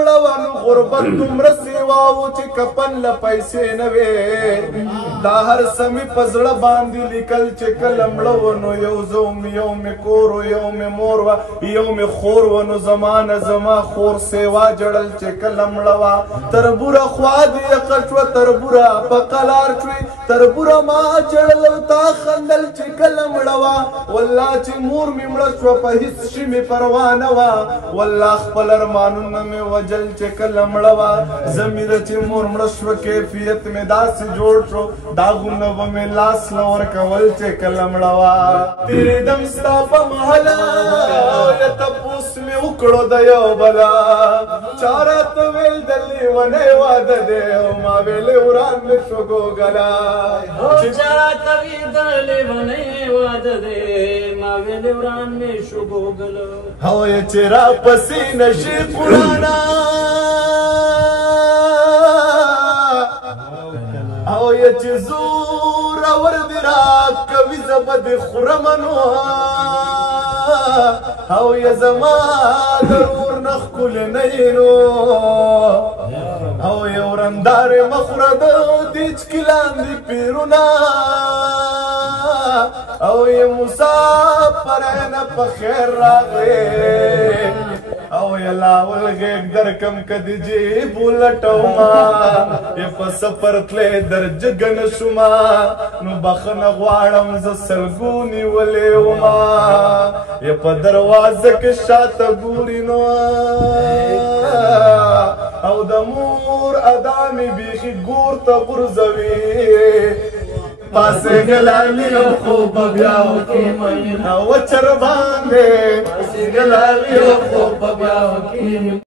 مړه نو غربت دومره سیواو چې کفن له پیسې نه وې دا هر څه مې په زړه باندې لیکل چې کله مړه نو یو زه یو مې کور و یو مې مور وه یو مې خور و نو زما نه زما خور سیوا جړل چې کله مړه وه تربوره خوا دې یقه شوه تربوره په قلار شوې تربوره ما جړل او تا خندل چې کله مړه وه والله چې مور مې مړه شوه په هېڅ شي مې پروا نه وه والله خپل ارمانونه مې وجل چې کله مړه وه زمیره چې مور مړه شوه کیفیت مې داسې جوړ شو داغونه به مې لاس نه ورکول چې کله مړه وه تېرېدم ستا په محله یا تپوس مې وکړو د یو بله چا راته ویل د لیونۍ واده دی او ما ویلې وران مې شو ګوګله چا راته ویل د لیونۍ واده دی ما ویلې وران مې شو ګوګله او یې چې راپسې نشي قرآنه او یې چې زورور دې راکوي زه به دې خورم نو او یې زما د ورور نه ښکلې نه یې نو او یې ورندارې مه خوره د دیچکي لاندې پیرونه او یې مسافرینه په خیر راغلې او یې لاول غېږ درکم که د جیب ولټومه یې په سفر تلې درجګه نه شومه نو بخښنه غواړم زه سلګو نیولې ومه یې په دروازه کې شاته ګوري نو او د مور ادا مې بیخي ګور ته غورځوي پاسې ګلالي او خوب بیا وکړي او چر باندې پاسې ګلالي او خوب بیا وکړي